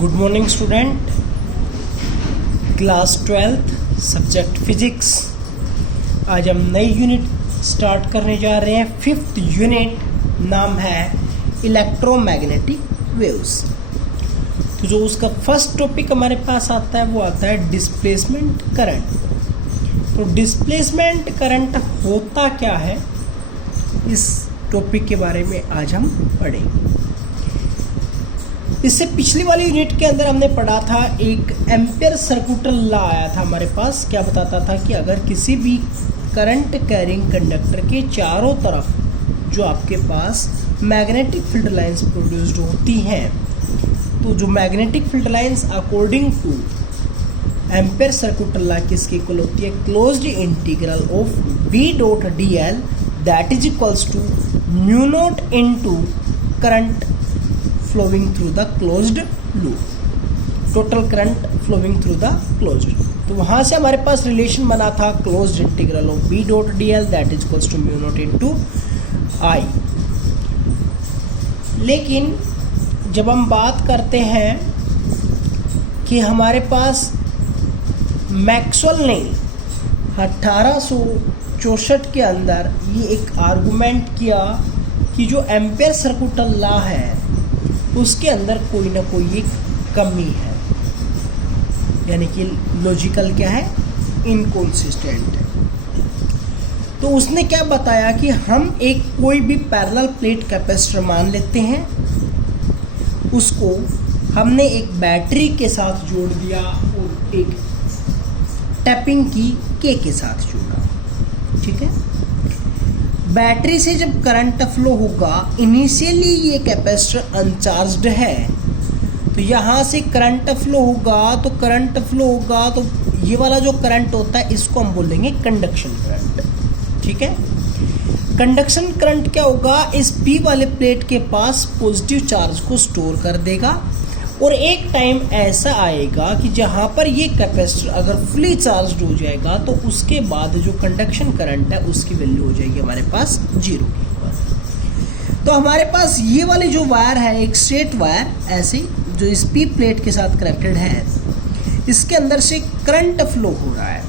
Good morning student, class 12 subject physics. आज हम नई यूनिट स्टार्ट करने जा रहे हैं। 5th यूनिट नाम है इलेक्ट्रोमैग्नेटिक वेव्स। तो जो उसका फर्स्ट टॉपिक हमारे पास आता है वो आता है डिस्प्लेसमेंट करंट। तो डिस्प्लेसमेंट करंट होता क्या है, इस टॉपिक के बारे में आज हम पढ़ेंगे। इससे पिछली वाली यूनिट के अंदर हमने पढ़ा था, एक एम्पियर सर्कुलर लॉ आया था हमारे पास। क्या बताता था कि अगर किसी भी करंट कैरिंग कंडक्टर के चारों तरफ जो आपके पास मैग्नेटिक फील्ड लाइंस प्रोड्यूस्ड होती हैं, तो जो magnetic field lines according to Ampere circular law किसके इक्वल होती है, closed integral of B dot D L that is equals to mu naught into current flowing through the closed loop, total current flowing through the closed loop। तो वहाँ से हमारे पास relation बना था closed integral of b dot dl that is equals to mu naught into I। लेकिन जब हम बात करते हैं कि हमारे पास मैक्सवेल ने 1864 के अंदर ये एक आर्गुमेंट किया कि जो एम्पियर सर्कुलर लॉ है उसके अंदर कोई ना कोई एक कमी है, यानी कि लॉजिकल क्या है, इनकॉन्सिस्टेंट है। तो उसने क्या बताया कि हम एक कोई भी पैरेलल प्लेट कैपेसिटर मान लेते हैं, उसको हमने एक बैटरी के साथ जोड़ दिया और एक टैपिंग की के साथ जोड़ा। ठीक है, बैटरी से जब करंट फ्लो होगा, इनिशियली ये कैपेसिटर अनचार्ज्ड है, तो यहाँ से करंट फ्लो होगा, तो ये वाला जो करंट होता है इसको हम बोलेंगे कंडक्शन करंट। ठीक है, कंडक्शन करंट क्या होगा, इस पी वाले प्लेट के पास पॉजिटिव चार्ज को स्टोर कर देगा और एक टाइम ऐसा आएगा कि जहाँ पर ये कैपेसिटर अगर फुली चार्ज्ड हो जाएगा तो उसके बाद जो कंडक्शन करंट है उसकी वैल्यू हो जाएगी हमारे पास 0 के ऊपर। तो हमारे पास ये वाली जो वायर है, एक स्ट्रेट वायर ऐसे जो इस पी प्लेट के साथ कनेक्टेड है, इसके अंदर से करंट फ्लो हो रहा है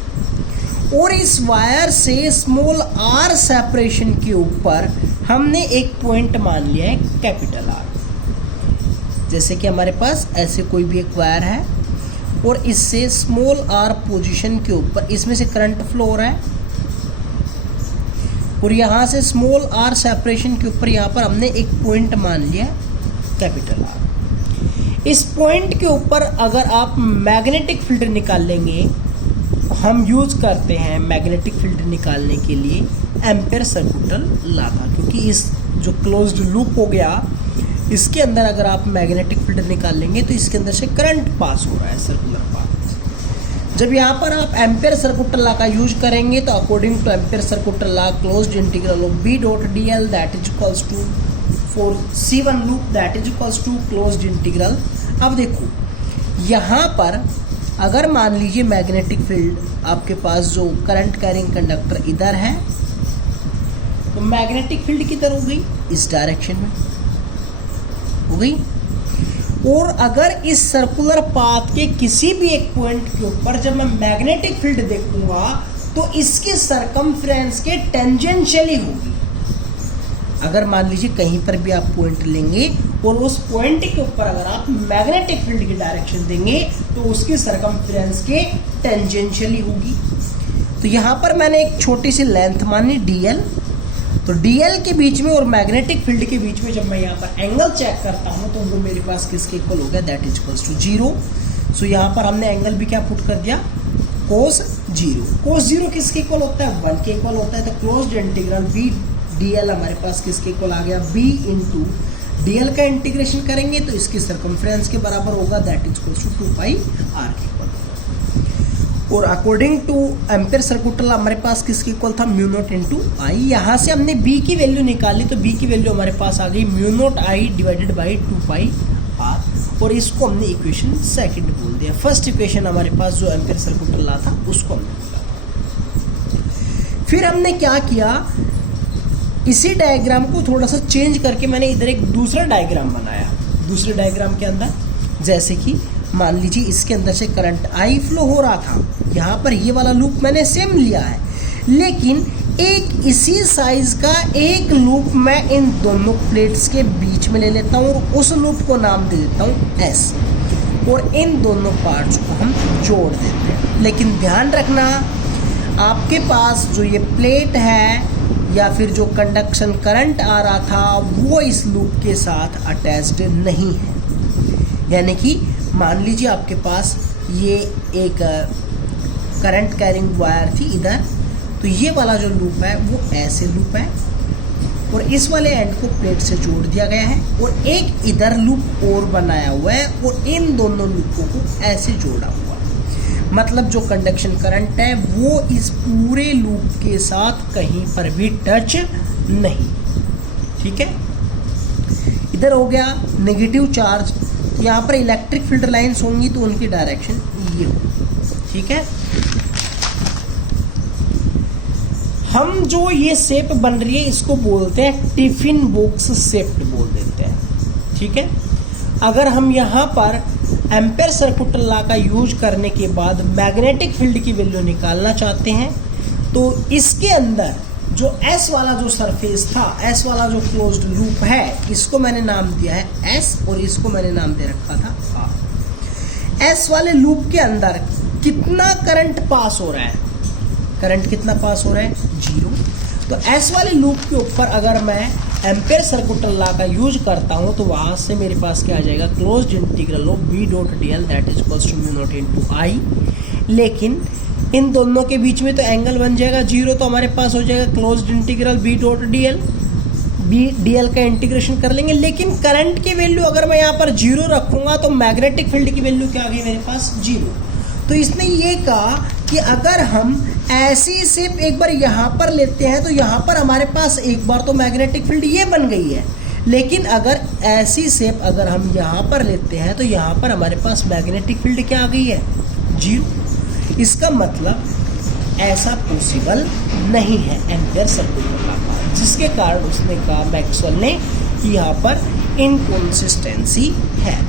और इस वायर से स्मॉल आर सेपरेशन के ऊपर हमने एक पॉइंट मान लिया है कैपिटल आर। जैसे कि हमारे पास ऐसे कोई भी एक वायर है और इससे स्मॉल आर पोजीशन के ऊपर इसमें से करंट फ्लो हो रहा है और यहाँ से स्मॉल आर सेपरेशन के ऊपर यहाँ पर हमने एक पॉइंट मान लिया कैपिटल आर। इस पॉइंट के ऊपर अगर आप मैग्नेटिक फील्ड निकाल लेंगे, हम यूज करते हैं मैग्नेटिक फील्ड निकालने के लिए एम्पियर सर्कुलर लॉ का, क्योंकि इस जो क्लोज्ड लूप हो गया इसके अंदर अगर आप मैग्नेटिक फील्ड निकाल लेंगे तो इसके अंदर से करंट पास हो रहा है, सर्कुलर पाथ। जब यहाँ पर आप एम्पियर सर्कुलर लॉ का यूज करेंगे तो according to Ampere circular law closed integral of B dot D L that is equals to for C1 loop that is equals to closed integral. अब देखो यहाँ पर अगर मान लीजिए मैग्नेटिक फील्ड आपके पास जो करंट कैरिंग कंडक्टर इधर है, तो मैग्नेटिक फील्ड किधर हो गई, इस डायरेक्शन में हो गई। और अगर इस सर्कुलर पाथ के किसी भी एक पॉइंट के ऊपर जब मैं मैग्नेटिक फील्ड देखूंगा तो इसके सरकमफ्रेंस के टेंजेंशियली होगी। अगर मान लीजिए कहीं पर भी आप पॉइंट लेंगे और उस पॉइंट के ऊपर अगर आप मैग्नेटिक फील्ड की डायरेक्शन देंगे तो उसकी सरकमफ्रेंस के टेंजेंशियली होगी। तो यहाँ पर मैंने एक छोटी सी लेंथ मानी dl, तो dl के बीच में और मैग्नेटिक फील्ड के बीच में जब मैं यहाँ पर एंगल चेक करता हूँ तो वो मेरे पास किसके इक्वल हो गया, दैट इज इक्वल्स टू 0। सो यहाँ पर हमने एंगल भी क्या पुट कर दिया, cos 0। cos 0 किसके इक्वल होता है, 1 के इक्वल होता है। तो क्लोज्ड इंटीग्रल b dl हमारे पास किसके इक्वल आ गया, b इंटू dl का इंटीग्रेशन करेंगे तो इसकी सर्कमफ्रेंस के बराबर होगा, that is equals to 2 pi r के इक्वल। और according to Ampere circular law हमारे पास किसके इक्वल था, म्यू नॉट इनटू आई। यहाँ से हमने b की वैल्यू निकाली तो b की वैल्यू हमारे पास आ गई mu not I divided by 2 pi r, और इसको हमने इक्वेशन सेकंड बोल दिया। फर्स्ट इक्वेशन हमारे पास जो एम्पियर सर्कुलर लॉ था उसको हमने बोला। फिर हमने क्या किया, इसी डायग्राम को थोड़ा सा चेंज करके मैंने इधर एक दूसरा डायग्राम बनाया। दूसरे डायग्राम के अंदर जैसे कि मान लीजिए इसके अंदर से करंट आई फ्लो हो रहा था, यहाँ पर ये वाला लूप मैंने सेम लिया है, लेकिन एक इसी साइज का एक लूप मैं इन दोनों प्लेट्स के बीच में ले लेता हूँ और उस लूप को नाम दे देता हूँ एस, और इन दोनों पार्ट्स को हम जोड़ देते हैं। लेकिन ध्यान रखना, आपके पास जो ये प्लेट है या फिर जो कंडक्शन करंट आ रहा था वो इस लूप के साथ अटैच्ड नहीं है। यानी कि मान लीजिए आपके पास ये एक करंट कैरिंग वायर थी इधर, तो ये वाला जो लूप है वो ऐसे लूप है और इस वाले एंड को प्लेट से जोड़ दिया गया है, और एक इधर लूप और बनाया हुआ है और इन दोनों लूपों को ऐसे जोड़ा हुआ है। मतलब जो कंडक्शन करंट है वो इस पूरे लूप के साथ कहीं पर भी टच नहीं। ठीक है, इधर हो गया नेगेटिव चार्ज, तो यहाँ पर इलेक्ट्रिक फील्ड लाइंस होंगी तो उनकी डायरेक्शन ये होगी। ठीक है, हम जो ये शेप बन रही है इसको बोलते हैं टिफिन बॉक्स शेप बोल देते हैं। ठीक है, अगर हम यहाँ पर एम्पेयर सर्कुलर लॉ का यूज करने के बाद मैग्नेटिक फील्ड की वैल्यू निकालना चाहते हैं तो इसके अंदर जो एस वाला जो सरफेस था, एस वाला जो क्लोज्ड लूप है, इसको मैंने नाम दिया है एस और इसको मैंने नाम दे रखा था आर। एस वाले लूप के अंदर कितना करंट पास हो रहा है, करंट कितना पास हो रहा है, 0। तो एस वाले लूप के ऊपर अगर मैं एम्पेयर सर्कुलर लॉ का यूज करता हूं तो वहां से मेरे पास क्या आ जाएगा, closed integral of B dot D L that is equals to mu naught into I. लेकिन इन दोनों के बीच में तो एंगल बन जाएगा 0, तो हमारे पास हो जाएगा closed integral B dot D L, B D L का इंटीग्रेशन कर लेंगे। लेकिन करंट की वैल्यू अगर मैं यहाँ पर 0 रखूंगा तो मैग्नेटिक फील्ड की वैल्यू क्या आ गई मेरे पास, 0। तो इसने ये कहा कि अगर हम ऐसी शेप एक बार यहाँ पर लेते हैं तो यहाँ पर हमारे पास एक बार तो मैग्नेटिक फील्ड ये बन गई है, लेकिन अगर ऐसी शेप अगर हम यहाँ पर लेते हैं तो यहाँ पर हमारे पास मैग्नेटिक फील्ड क्या आ गई है, 0। इसका मतलब ऐसा पॉसिबल नहीं है एम्पेयर सर्कुलर लॉ का, जिसके कारण उसने कहा मैक्सवेल ने कि यहाँ पर इनकंसिस्टेंसी है।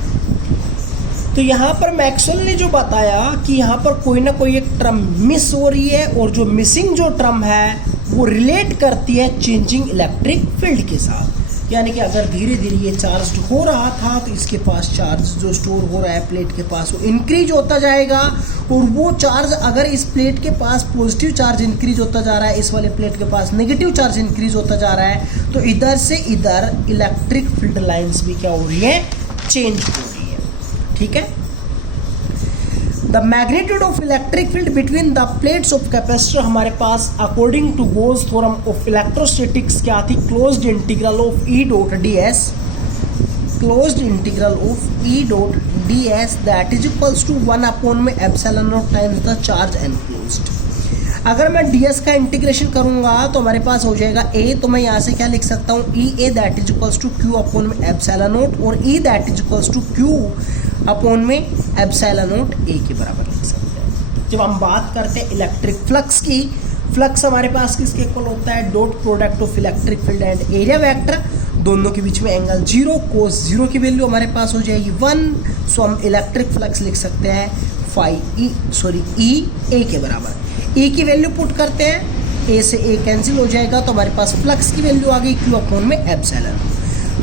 तो यहाँ पर मैक्सवेल ने जो बताया कि यहाँ पर कोई ना कोई एक टर्म मिस हो रही है और जो मिसिंग जो टर्म है वो रिलेट करती है चेंजिंग इलेक्ट्रिक फील्ड के साथ। यानी कि अगर धीरे धीरे ये चार्ज हो रहा था तो इसके पास चार्ज जो स्टोर हो रहा है प्लेट के पास वो इंक्रीज होता जाएगा, और वो चार्ज अगर इस प्लेट के पास पॉजिटिव चार्ज इंक्रीज होता जा रहा है, इस वाले प्लेट के पास नेगेटिव चार्ज इंक्रीज होता जा रहा है, तो इधर से इधर इलेक्ट्रिक फील्ड लाइंस भी क्या हो रही है, चेंज हो रही है। ठीक है, the magnitude of electric field between the plates of capacitor हमारे पास according to Gauss theorem of electrostatics क्या थी, closed integral of E dot d s, closed integral of E dot d s that is equals to 1 upon में epsilon naught times the charge enclosed. अगर मैं ds का integration करूंगा तो हमारे पास हो जाएगा a, तो मैं यहाँ से क्या लिख सकता हूँ, E A that is equals to Q upon में एप्सिलॉन नॉट, और E that is equals to Q upon में एप्सिलॉन नॉट ए के बराबर लिख सकते हैं। जब हम बात करते हैं इलेक्ट्रिक फ्लक्स की, फ्लक्स हमारे पास किसके इक्वल होता है, dot product of electric field and area vector, दोनों के बीच में एंगल 0, कोस 0 की वैल्यू हमारे पास हो जाएगी 1। सो हम इलेक्ट्रिक फ्लक्स लिख सकते हैं ई ए के बराबर। ए की वैल्यू पुट करते हैं, ए से ए कैंसिल हो जाएगा, तो हमारे पास फ्लक्स की वैल्यू आ गई क्यू अपॉन में एप्सिलॉन।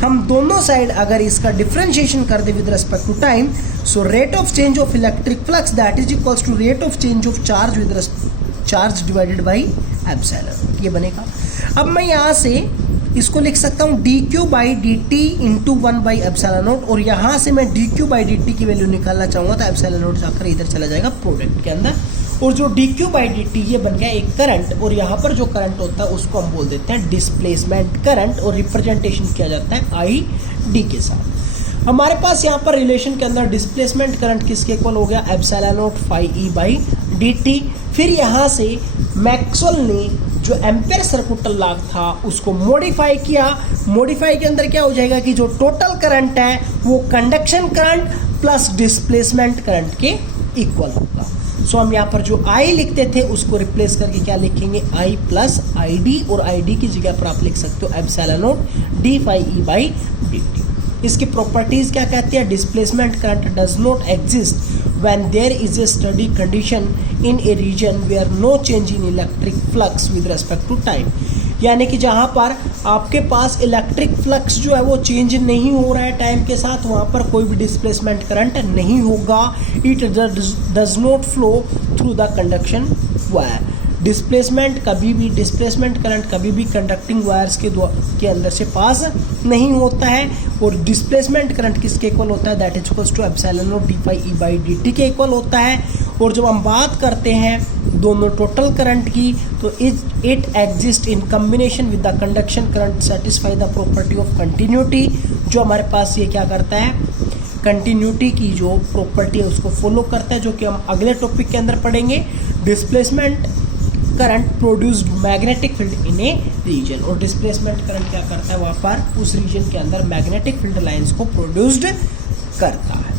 हम दोनों साइड अगर इसका डिफरेंशिएशन कर दे with respect to time, so rate of change of electric flux that is equals to rate of change of charge with charge divided by epsilon, ये बनेगा। अब मैं यहाँ से इसको लिख सकता हूँ D Q by D T into 1 by epsilon naught, और यहाँ से मैं D Q by D T की वैल्यू निकालना चाहूँगा तो एप्सिलॉन नॉट जाकर इधर चला जाएगा प्रोडक्ट के अंदर, और जो D Q by D T ये बन गया एक करंट, और यहाँ पर जो करंट होता है उसको हम बोल देते हैं डिस्प्लेसमेंट करंट, और रिप्रेजेंटेशन किया जाता है आई डी के साथ। हमारे पास यहाँ पर रिलेशन के अंदर डिस्प्लेसमेंट करंट किसके इक्वल हो गया, epsilon naught phi E by D T. फिर यहाँ से मैक्सवेल ने जो एम्पेयर सर्कुलर लॉ था उसको मॉडिफाई किया, मॉडिफाई के अंदर क्या हो जाएगा कि जो टोटल करंट है वो conduction current plus displacement current के इक्वल होगा। सो हम यहाँ पर जो I लिखते थे उसको रिप्लेस करके क्या लिखेंगे, I प्लस आई डी, और आई डी की जगह पर आप लिख सकते हो epsilon naught D phi E by D T. इसकी प्रॉपर्टीज क्या कहती है, displacement current does not exist when there is a steady condition in a region where no change in electric flux with respect to time। यानी कि जहाँ पर आपके पास electric flux जो है वो चेंज नहीं हो रहा है टाइम के साथ, वहाँ पर कोई भी डिस्प्लेसमेंट करंट नहीं होगा। It does not flow through the conduction wire. Displacement current कभी भी कंडक्टिंग वायर्स के अंदर से पास नहीं होता है। और डिस्प्लेसमेंट करंट किसके इक्वल होता है, that is equals to epsilon naught D phi E by D T के इक्वल होता है। और जब हम बात करते हैं दोनों टोटल करंट की, तो it exist in combination with the conduction current satisfy the property of continuity. जो हमारे पास ये क्या करता है, कंटिन्यूटी की जो प्रॉपर्टी है उसको फॉलो करता है, जो कि हम अगले टॉपिक के अंदर पढ़ेंगे। Displacement current produced magnetic field in a region. और डिस्प्लेसमेंट करंट क्या करता है, वहाँ पर उस रीजन के अंदर मैग्नेटिक फील्ड लाइंस को प्रोड्यूस्ड करता है।